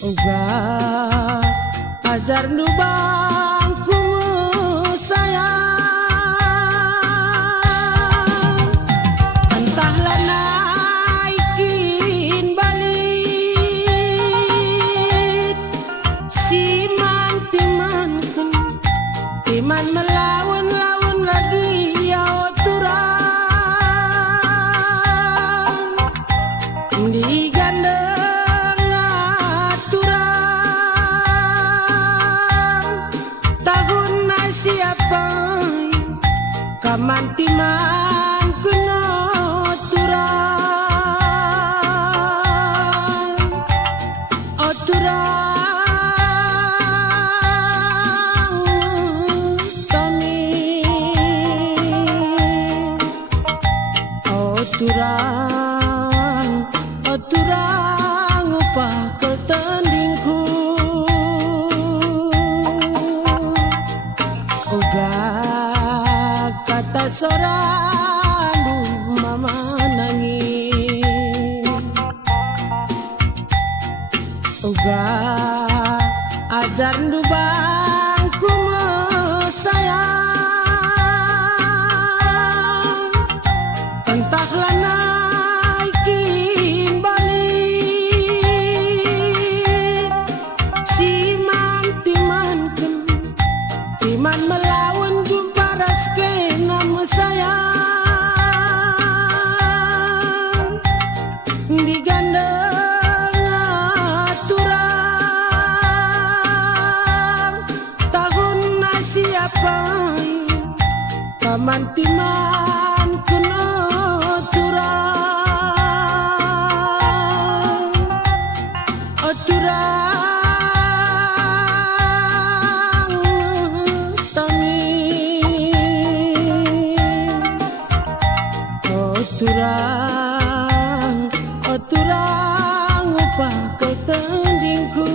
Uga ajar nu bangku sayang, entahlah naikin balik si timan timan melawan lagi ya oturang digandeng kamantiman kena oturang kami oturang upah ketendingku uga kata sorandu mama nangis uga ajar ndu bangku sayang, entahlah naikin balik si timan melawan jumpa sayang digandeng aturang tahun siapa kamantiman kena oturang oturang upah ketendingku.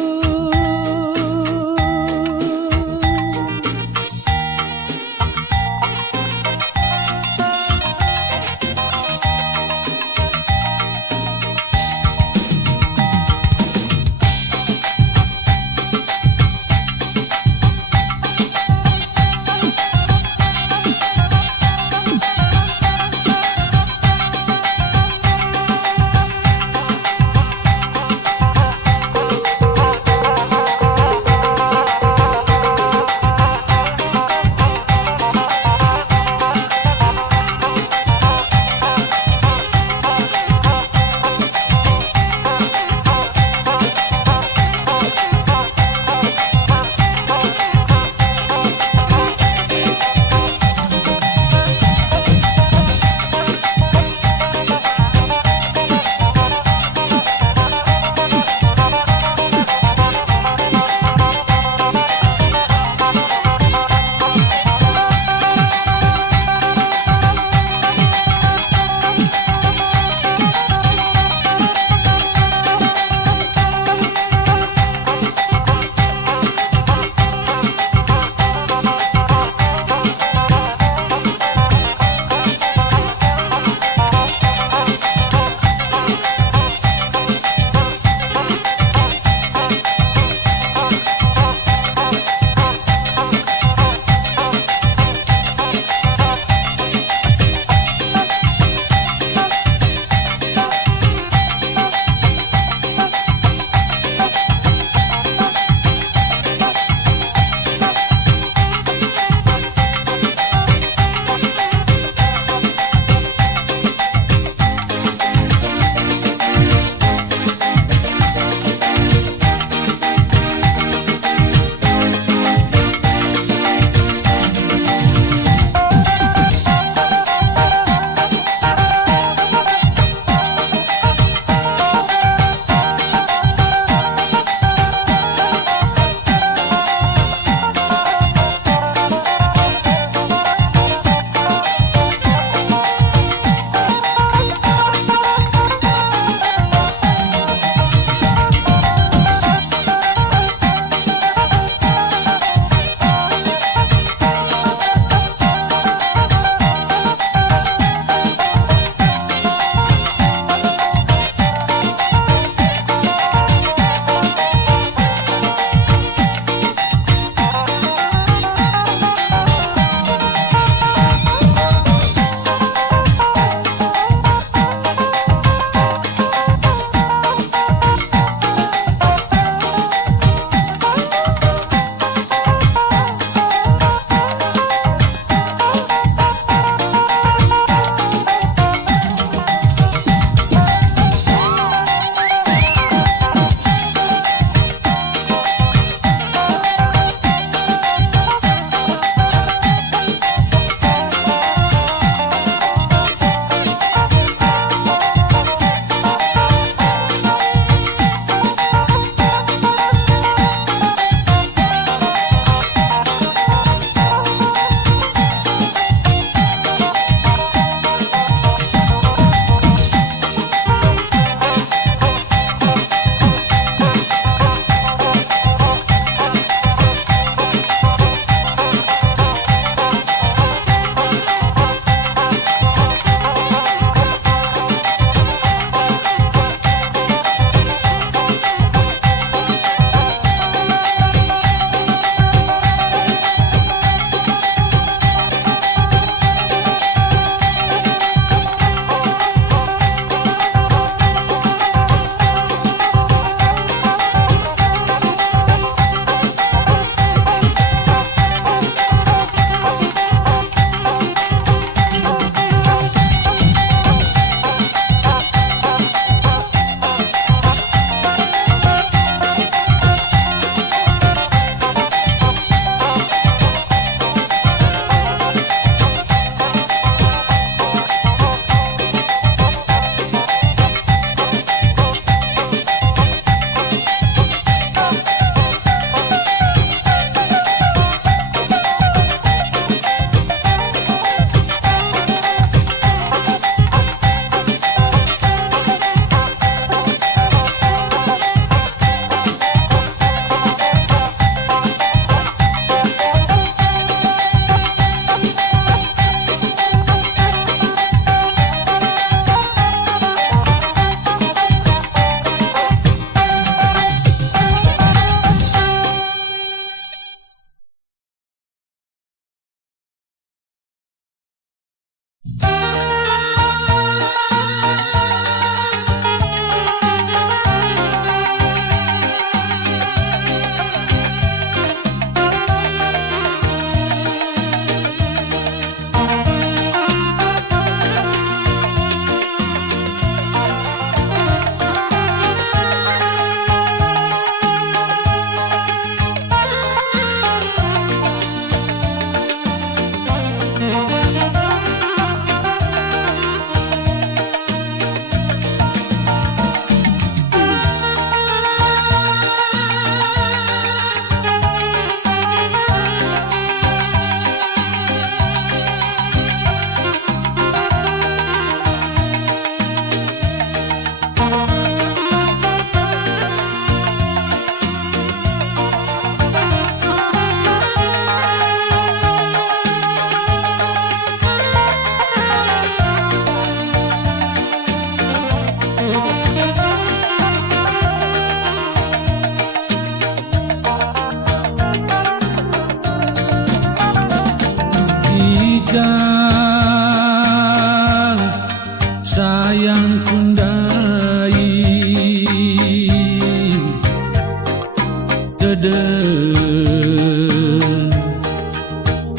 tede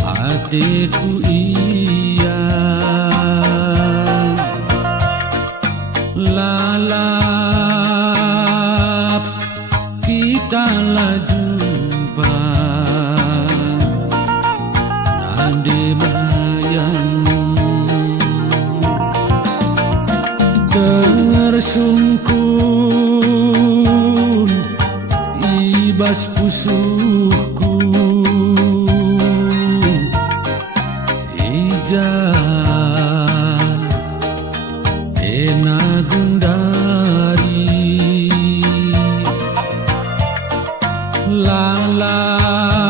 hatiku iya lalap kita lah jumpa nande bayang tersungkur ibas pusuku ija ena gundari lalap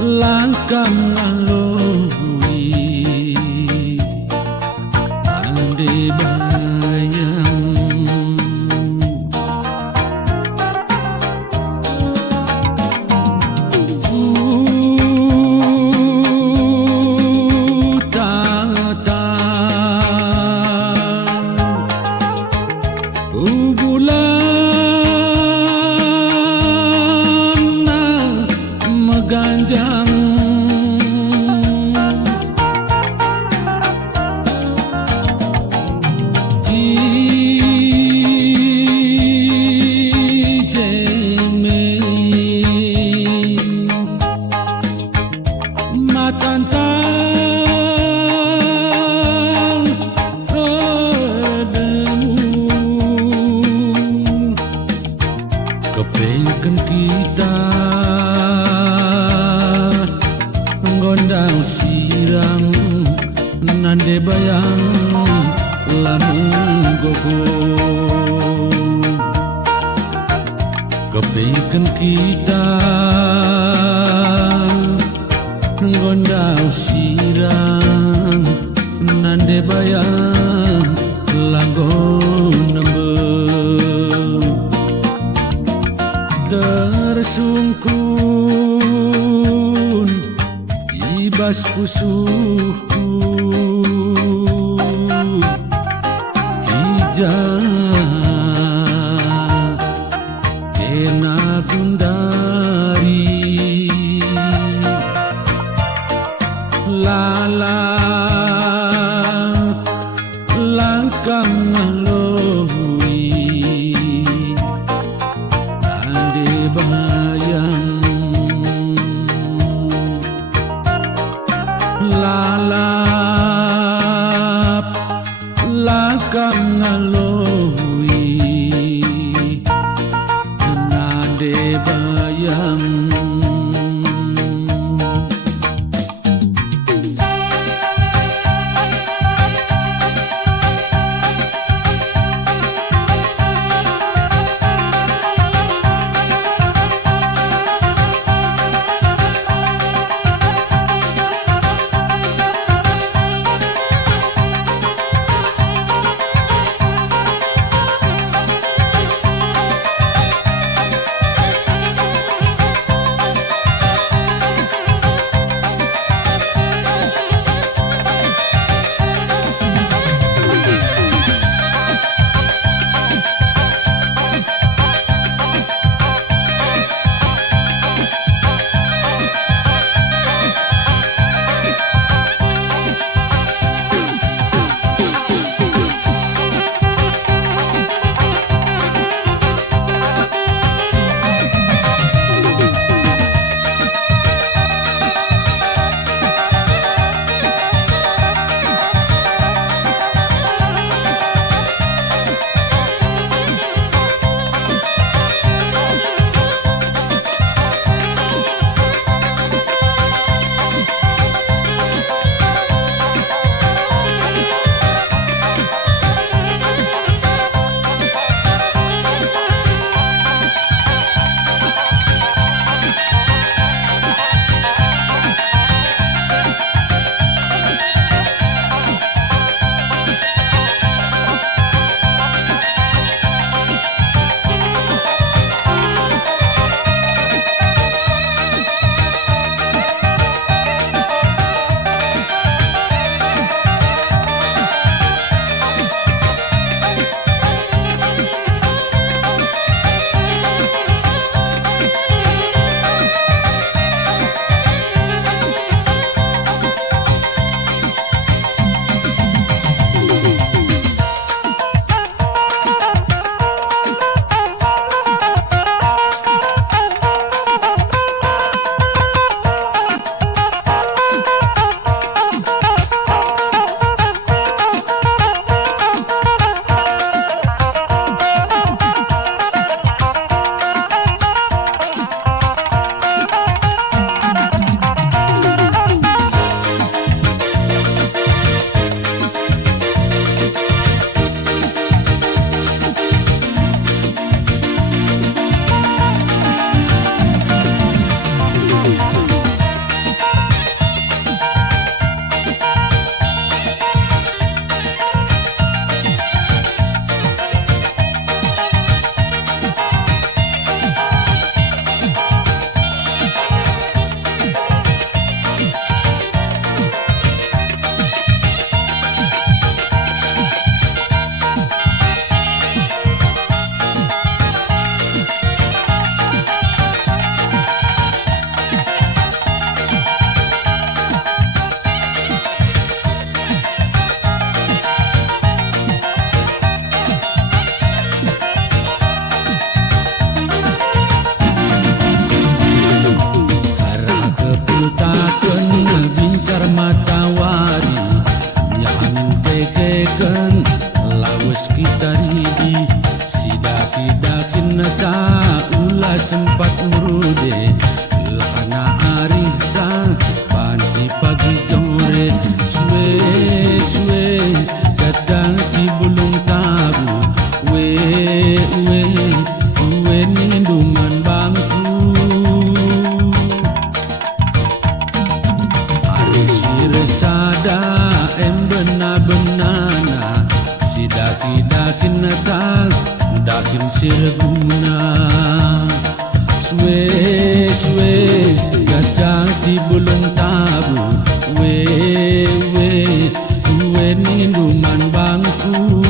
langkang ngalui ande bayang bulan meganjang matantang kepengken kita gondang sirang nande bayang lamun gogo kepengken kita gondang sirang nande bayang langgon nembel tersungkun ibas pusuhku ija ena gundari lalap langkang ngaloi ande bayang lalap langkang ngaloi ande bayang sempat merude lakana arita panci pagi jore suwe suwe kadang di bulung tabu we ninduman bangku harus resada benar-benana sidak-sidakin natal dakin sirguna suwe kadang di bulung tabu we ninduman bangku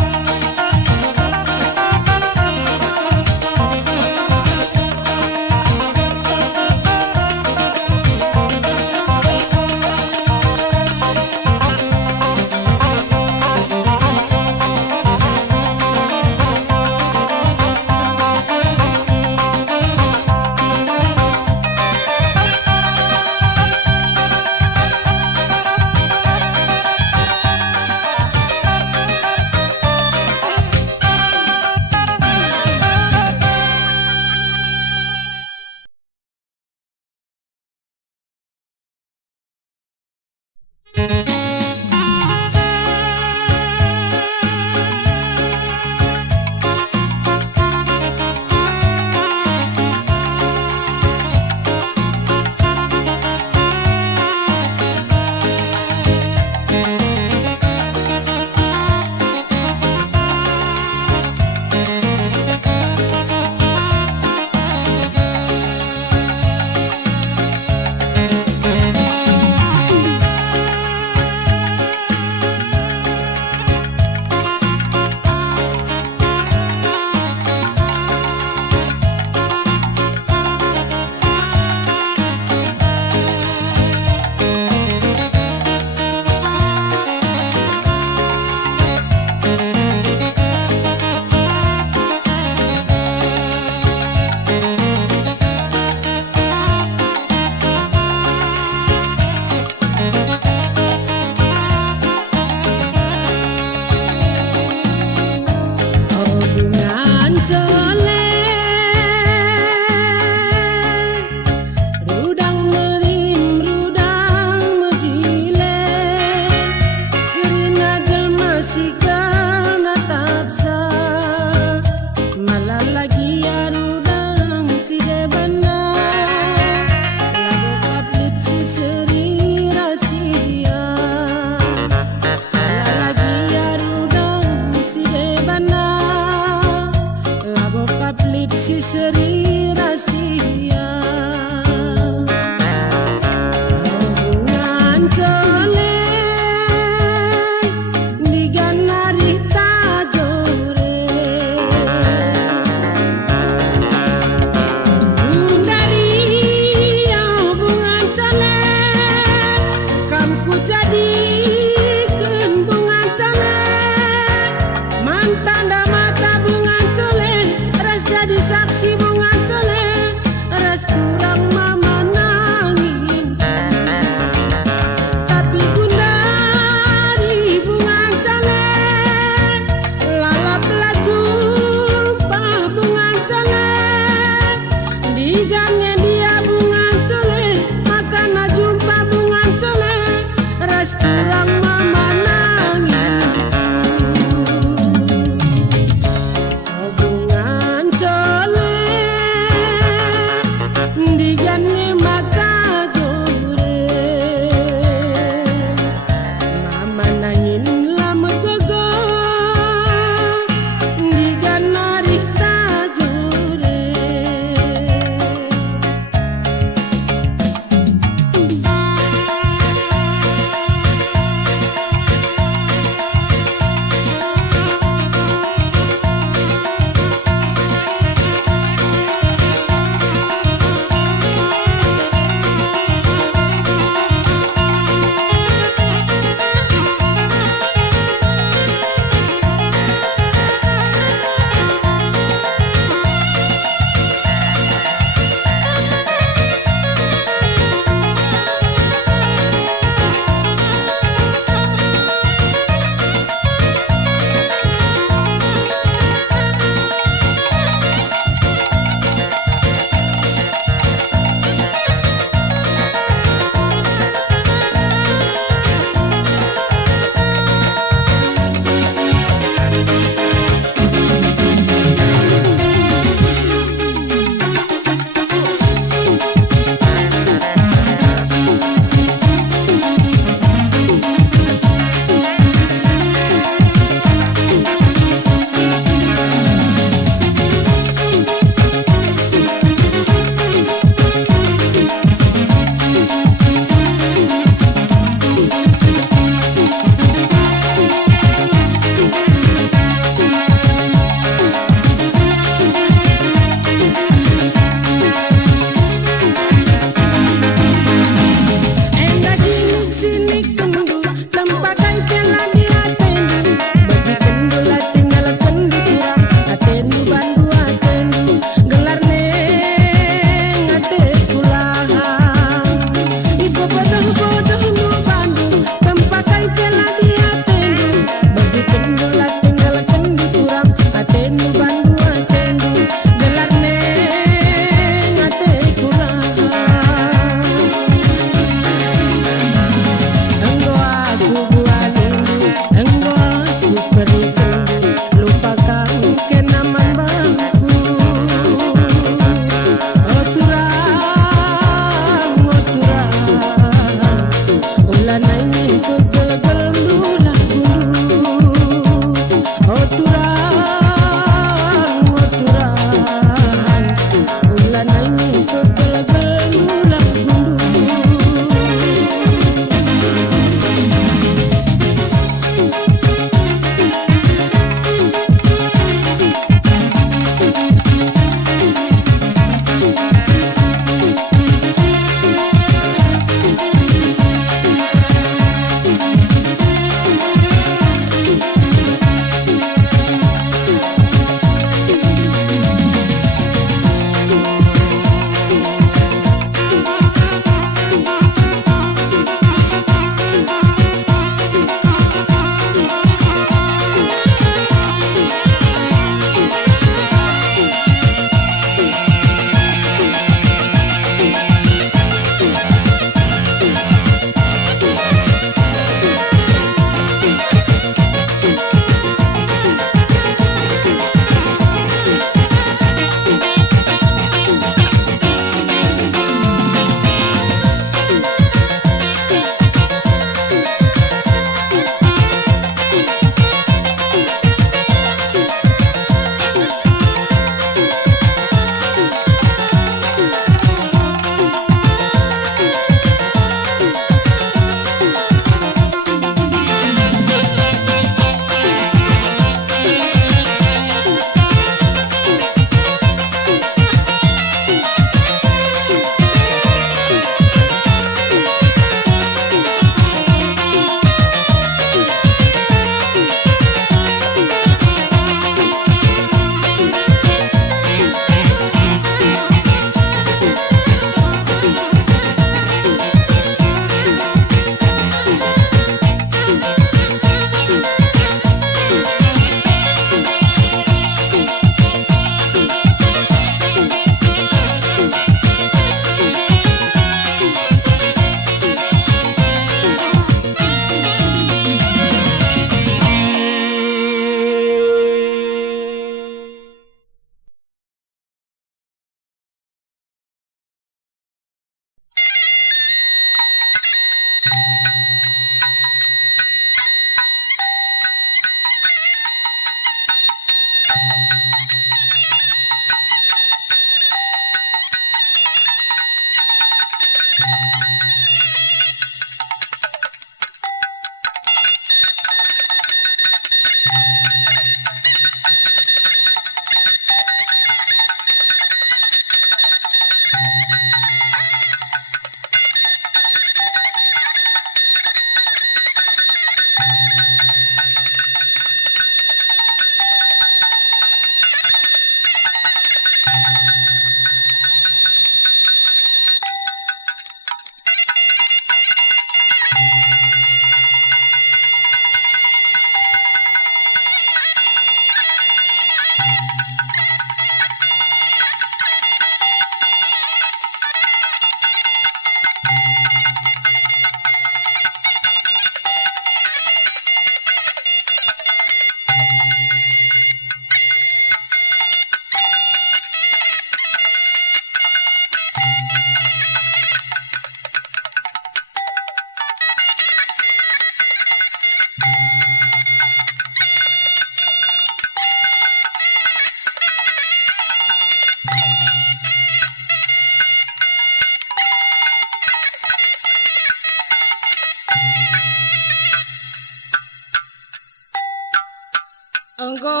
Engko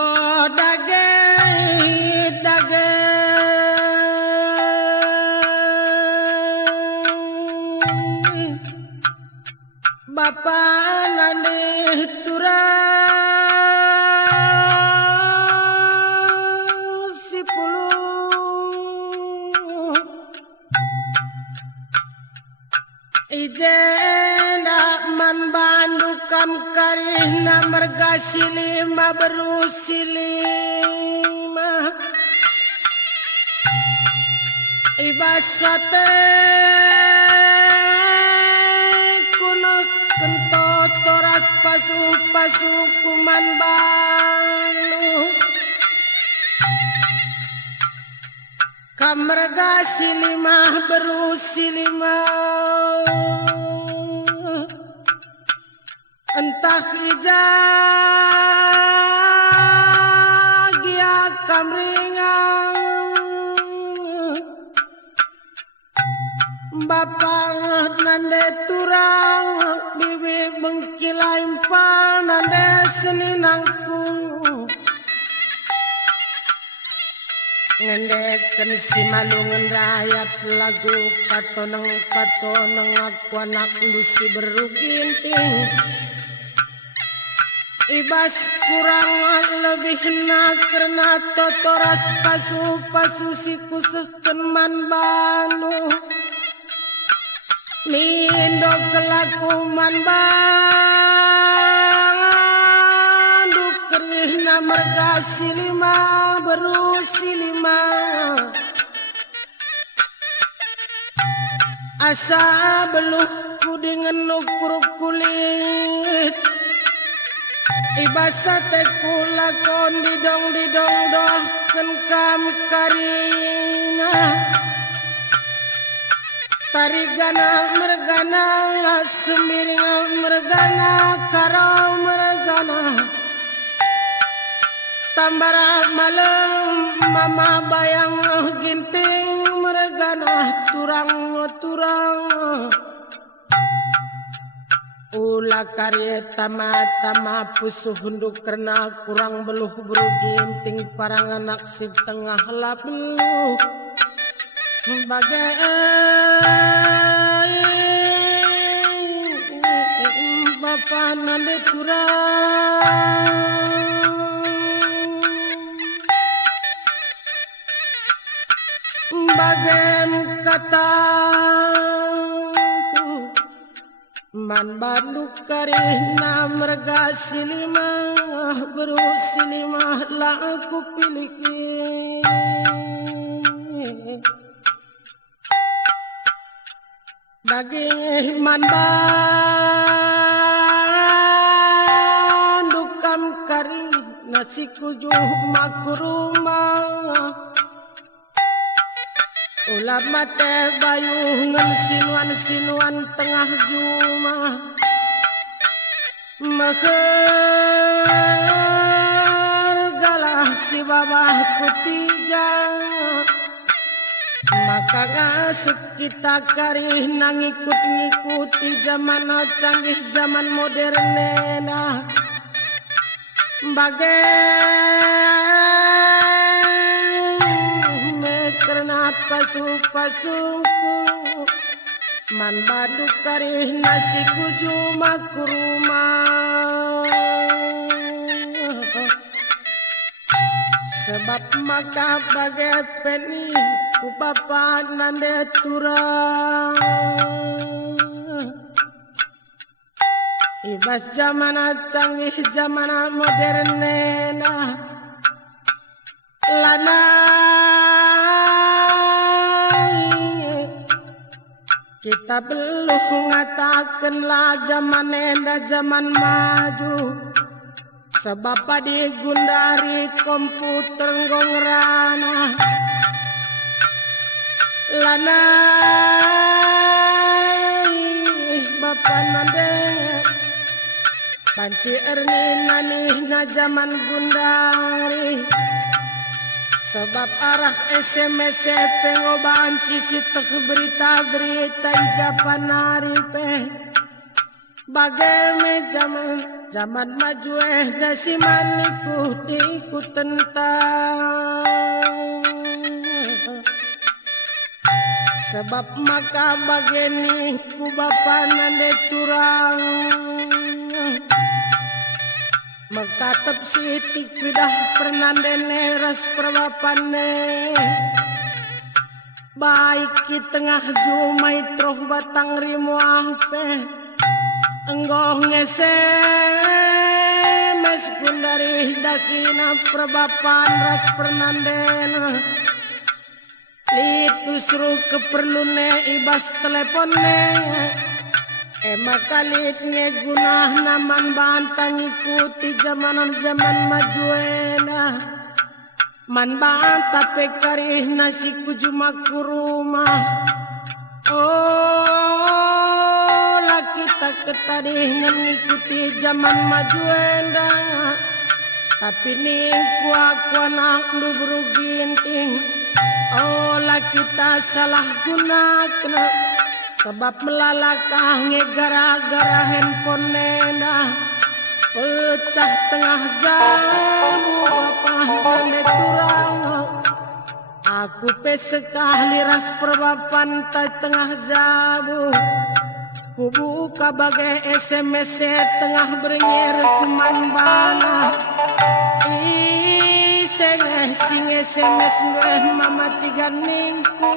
daging Bapak nane turang si puluh ijena man bandukam karina merga silima berusilima ibasate toras pasu kuman balu kamerga silima berusilima entah ijagia kamringan Bapak nande turang bibi mengkilai impal nande seninangku ngendeken si malungan rakyat lagu katoneng aku anak lusi beruginting ibas kurang lebih na karena totoras pasu si kusehken man balu mindo kelakuman bandu kerihna merga silima berusilima asa beluhku dengan ukur kulit ibasa teku lakon didong doh kenkam karina tarigana mergana semiring mergana karau mergana tambara malam mama bayang ginting mergana turang ulah karya tama pusuh hunduk karena kurang beluh beruginting parang anak si tengah labeluh bagai Bapak nande turang bagai kata man banduk karina merga silima berusilima lah aku pilih daging man bandukam kari nasi kujuh makurumah ulah mate bayungan sinuan tengah juma meker galah si babahku tiga, maka ngasuk kita karih ngikut-ngikuti zaman canggih zaman modern nah karena pasu-pasungku man baduk karih nasi kuju makurumah sebab maka bagai peni upapa nande turang ibas zamana canggih zamana modern nena lana kita belum ngatakanlah zaman nenda zaman maju sebab di gundari komputer ngongrana lana bapak nande panci erni nani na zaman gundari sebab arah SMS pengobanci sitek berita-berita ijapan naripe bagai zaman maju dasi maniku diikut tentang sebab maka bageni ku bapa nande turang maka tepsitik pidah pernandene ras perbapane baik di tengah jumai troh batang rimu ahpe enggoh ngese meskun dari dakina perbapan ras pernandena litusru keperlune ibas telepone makalit gunah naman bantang ikuti zaman majuena man banta pekarih nasi kujuma kurumah oh laki tak ketadih ngikuti zaman majuena tapi ning aku anak lu beruginting oh laki tak salah gunakan sebab melalakah gara-gara handphone nena pecah tengah jamu bapak nande turang aku pesekah liras perbapan tengah jamu ku buka bagai SMS tengah bernyer kuman bana sing SMS gue mama tiga ningku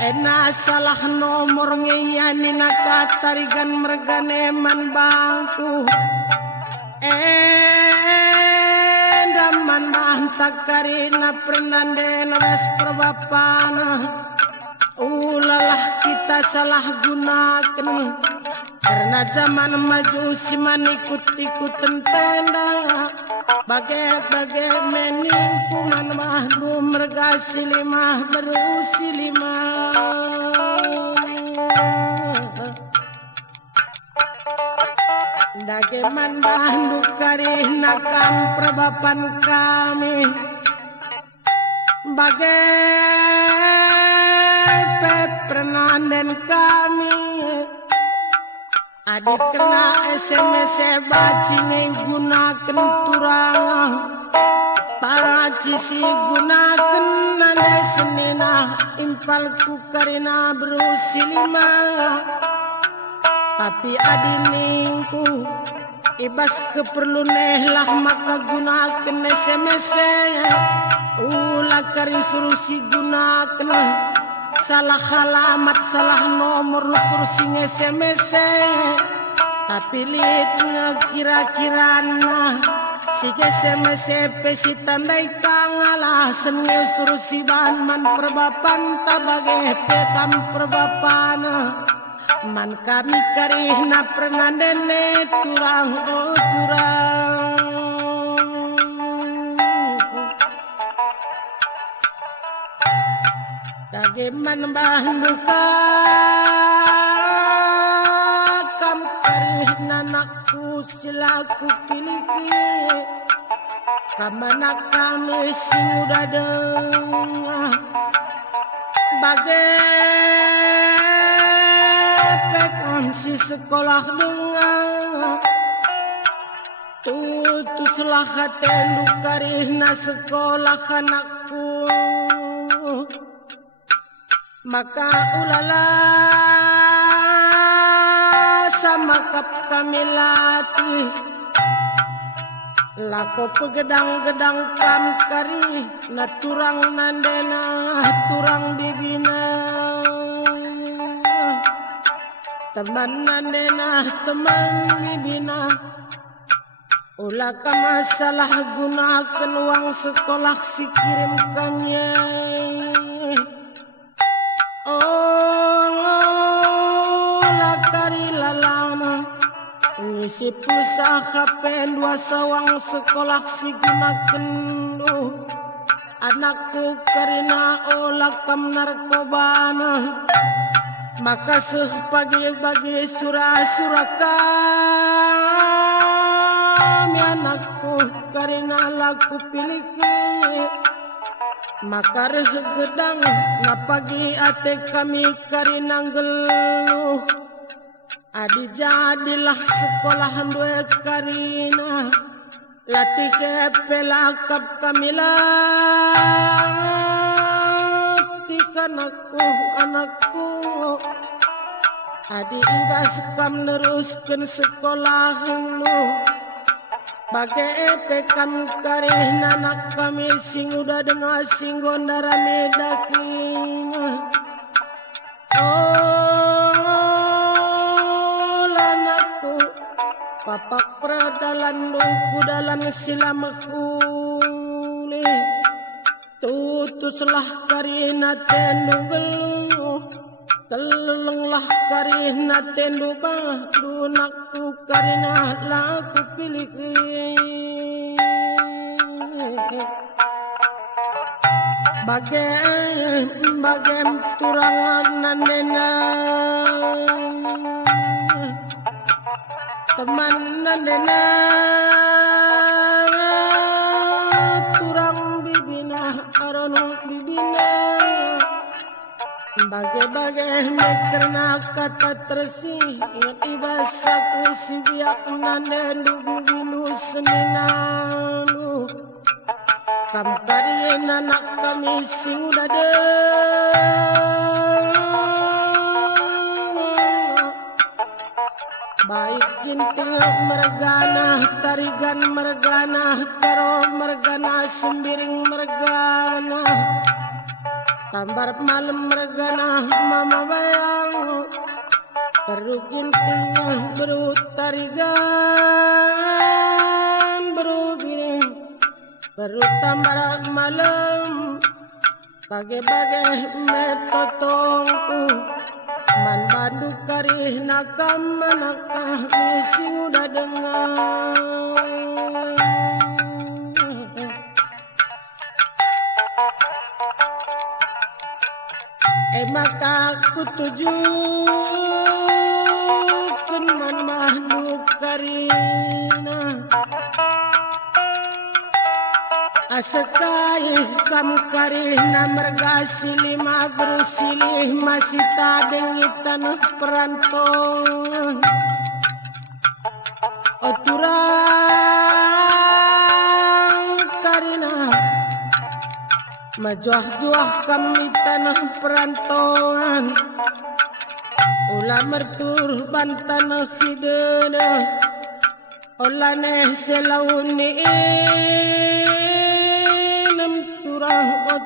ena salah nomor ngeyani nakatarigan merganeman bangku daman mantak karina pernanden res perbapana ulalah kita salah gunakan karena zaman maju siman ikut-ikutan tenda bagai meningku man mahdu mergasi lima berusi lima dageman mahdu karih nakam perbapan kami bagai peprenanden kami adik kena SMS bacing gunakan turang paci si gunakan nanda senina impalku karina berusi lima tapi adiningku ibas keperluneh lah maka gunakan SMS ulah kari suruh si gunakan salah alamat salah nomor suruh sing SMS tapi lihat ngekira-kirana si SMS si tandai kangalah sengi suruh si man perbapan tabagai pekam perbapana man kami karihna pernandene turang oh turang dageman bahnuka kam karihna nakku silaku piliki kamana kami sudah dengar bagai pekam si sekolah dengar tutuslah hatendu karina sekolah anakku maka ulala sama kap kami latih lako pegedang-gedang kam kari na turang nandena turang bibina teman nandena teman bibina ulah ka masalah gunakan uang sekolah si kirim kami ulah kari lalana ngisi pulsa HP dua sawang sekolah si gunakan anakku karina olah kam narkobana maka sepagi-bagi surah-surah kami anakku karina laku pilih maka gedang na pagi ate kami karina geluh adi jadilah sekolah dua karina latih pelakap kami latih anakku adi ibas kam neruskan sekolah lu bagai pekam karina anak kami sing udah dengar sing gondara medakin lanakku papak peradalan duku dalam silamahuli tutuslah karina tendu geluh kelelenglah karina tendu badu nakku karina laku pilih bagai turangan nandena teman nandena turang bibina aronong bibina bagai karena kata tersi ingat ibasaku si biak nandendu bibinu seninalu kam karien anak kami sing udah baik ginting mergana tarigan mergana karo mergana sembiring mergana tambar malam mergana mama bayang perlu ginting beru tarigan beru biring beru tambar malam bagai metotongku man bandu karih nakam manakah sing udah dengar maka aku tujukan man mahdu karina asekai kam karina mergasi lima berusilih masih tadeng tanah perantong oturang karina majuah-juah kami tanah perantongan ulah mertur bantanah hidena ulah neh selauni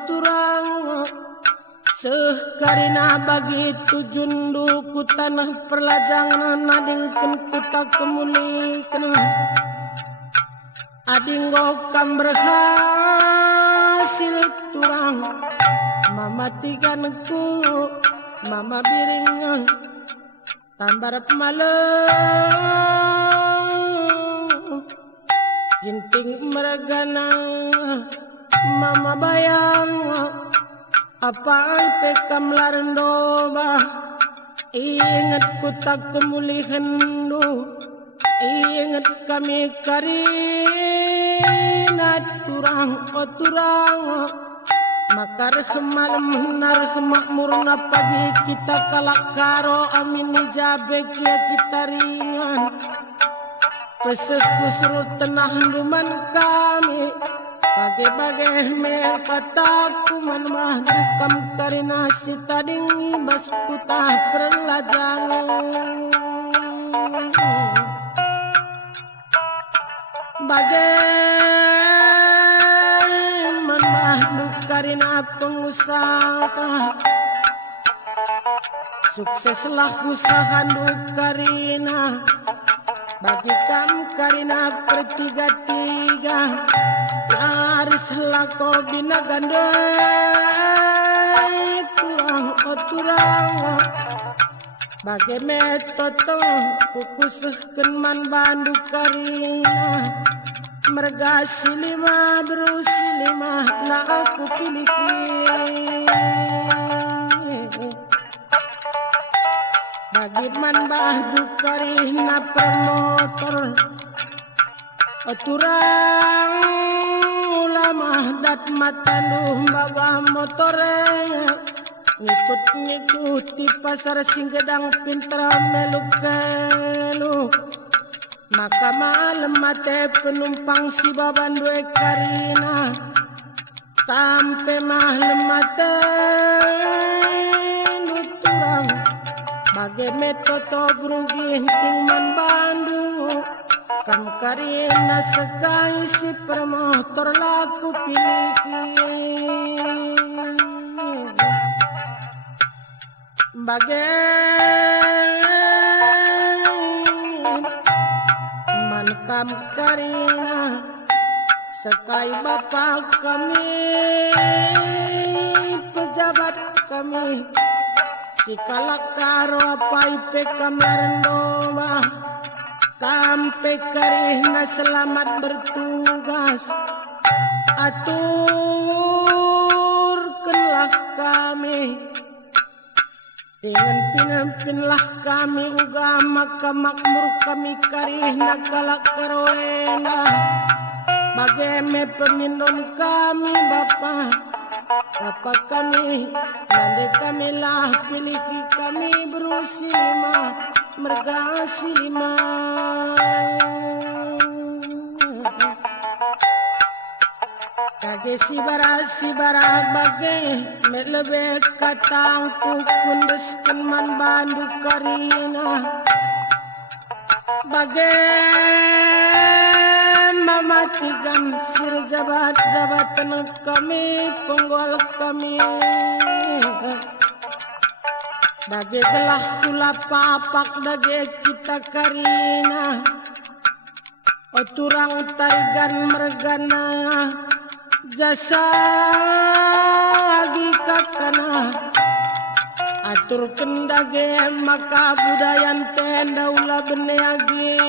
turang sekarina bagitu junduku tanah perlajangan adingken kuta kemulikan adinggokam berhasil turang mamatikanku mama biring tambar malam ginting mergana mama bayang apa pekam larendoba ingat ku tak kemulihan du ingat kami kari naturang o turang makar malam nar makmurna pagi kita kalakaro amin jabe kia kita ringan pesekusurut tenah luman kami bagai-bagai kataku manmah dukam karina si tading bas putah perlajangan bagai manmah dukarina pengusaha sukseslah usaha dukarina bagi kam karina pertiga-tiga laris lako bina gandoi turang o turang bagai metoto kukusehken man bandu karina merga silima berusilima lah aku pilih bagi man bandu karina permotor turang ulama dat matanduh bawa motore ngikut-ngikuti pasar singgedang pintra meluk-keluk maka malam mate penumpang si babandue karina sampai malam mate nuturang bagai metoto beruginting man Bandung kam karina sekai si permotor laku pilih bagai man kam karina sekai bapak kami pejabat kami si kalakaro apa ipe kamarendoma kampe karina selamat bertugas aturkanlah kami dengan pinampinlah kami uga maka makmur kami karina kalak karoena bageme peminum kami Bapak kami nande kami lah pilih kami berusilima mergasilima kage si bara bagai melebe katangku kundeskan man bandu karina bagai mamatigan sir jabatan kami penggol kami bagai gelah kula papak dage kita karina oturang tarigan mergana jasa agi kakana atur kendage maka budayan tenda ulah beneagi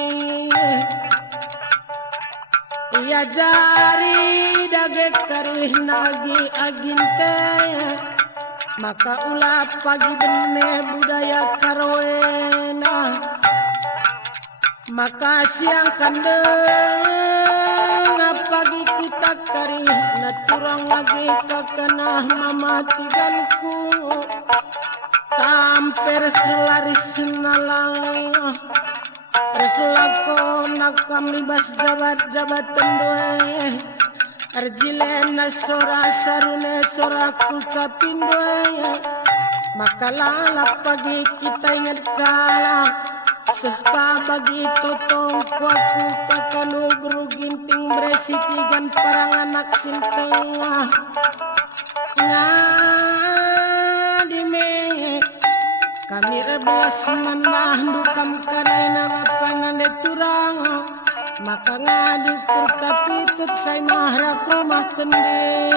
iya jari dage karih nagi aginte maka ulah pagi bene budaya karoena maka siang kandeng pagi kita karih naturang lagi kakana mamatiganku tamper laris nalang Reklako nakam libas jabat-jabatan doe Arjilena sora sarune sora kucapin doe Maka lalap pagi kita ingat kala Sehka bagi totong kuaku kakanu beruginting beresiki gan parang anak sintengah Ngadime kami rebelas manah dukam karena bapanan de turang maka ngadu purta picet say mahra rumah tende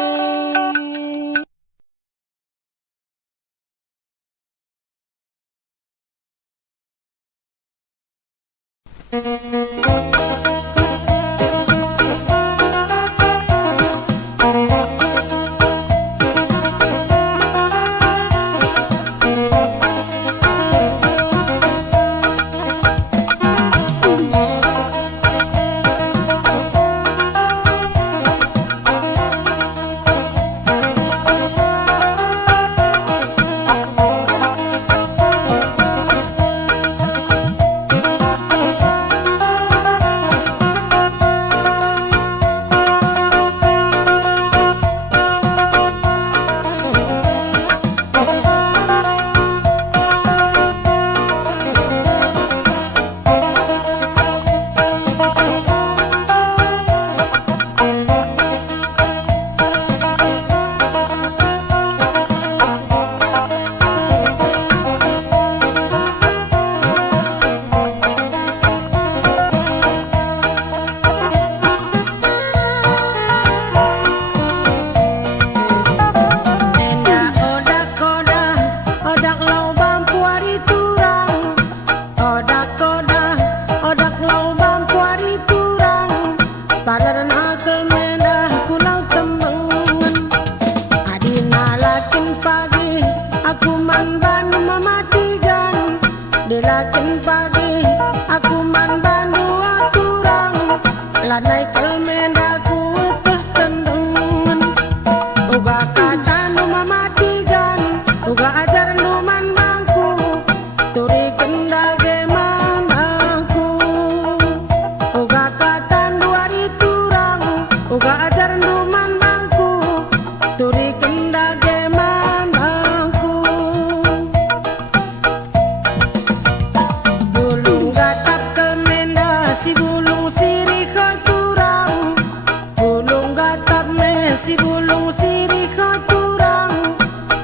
si bulung siri katurang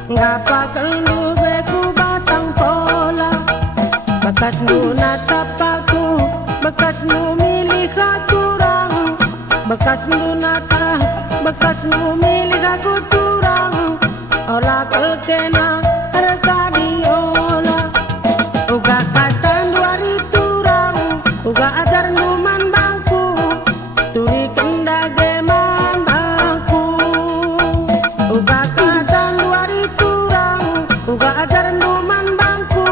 ngapakal nu beku batang pola bekas nu natapaku bekas nu milih katurang bekas nu nata bekas nu milih aku turang olah kelkena rekadiola uga katan duari turang uga ajar numan bangku turi kendage man bangku uga katan duari turang uga ajar numan bangku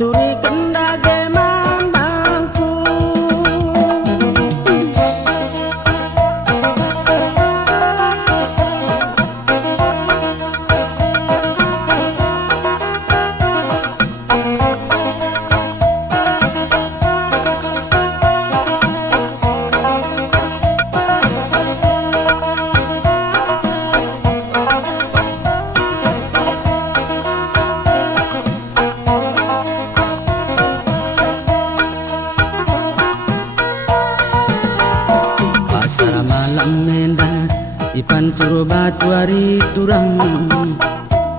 turi kendage man bangku Pasar malam menda ipan curu batu hari turang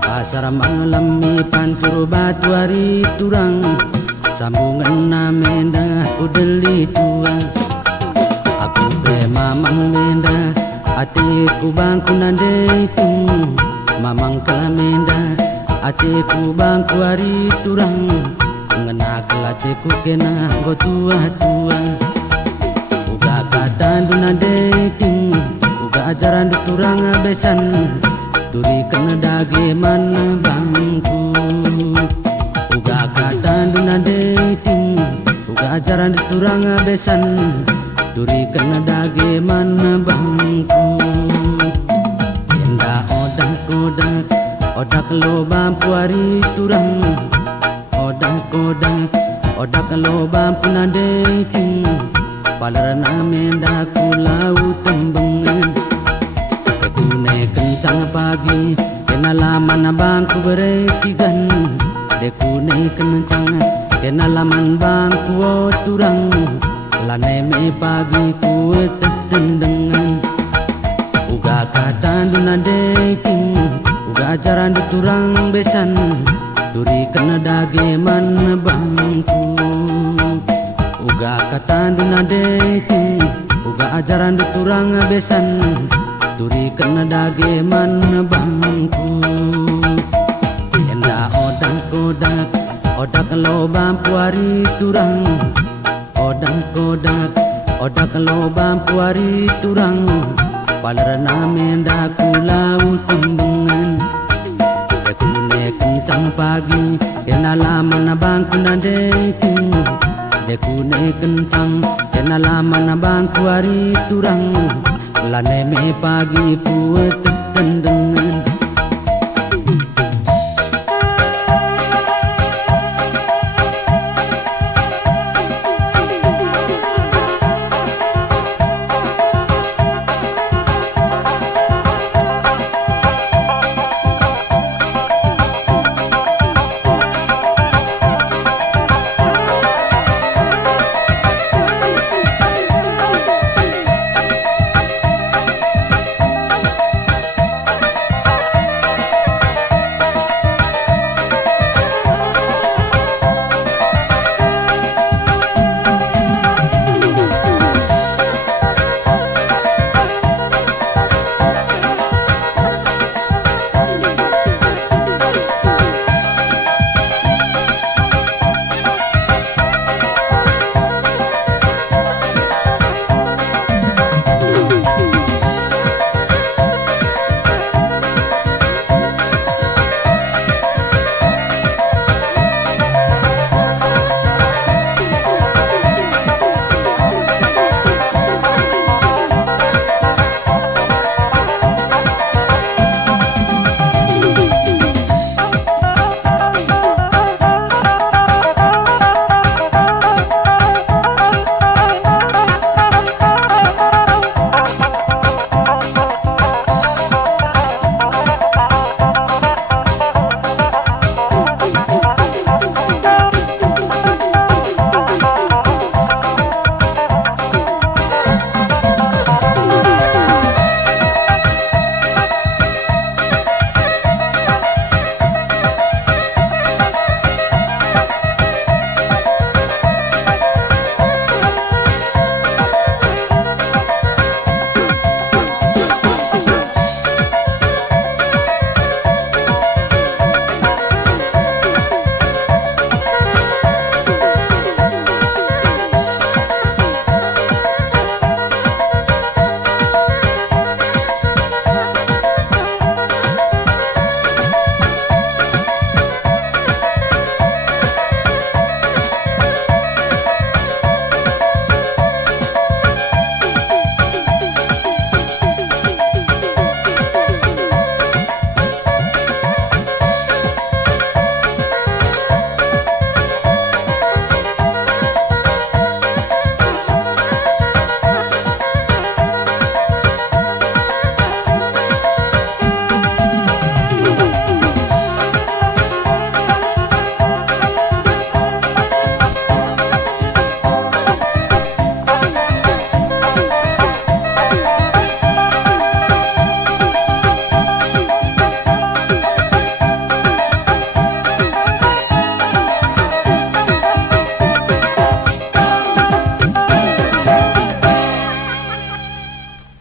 pasar malam ipan curu batu hari turang sambungan na menda udeli tua aku be mamang menda atiku bangku nande tung mamang kala menda atiku bangku hari turang ngena kala ceku kena go tua tua uga katan duna dating uga ajaran turang besan turi kena dage mana bangku uga katan duna dating uga ajaran turang besan turi kena dage mana bangku enda odak odak odak lo bampu hari turang odak odak odak lo bampu na dating palarana menda kulau tembengan dekune kencang pagi kenalaman bangku beretigan dekune kencang kenalaman bangku turang lane me pagi kue tetendengan uga katan duna dating uga ajaran turang besan turi kena dage man bangku uga katan duna dating uga ajaran turang besan turi kena dage man bangku enda odak odak odak lo bampu hari turang odak odak odak lo bampu hari turang palarana menda kulau tembengan dekune kencang pagi kenalaman bangku na dating dekune kencang kenalaman bangku hari turang lane me pagi puet tendeng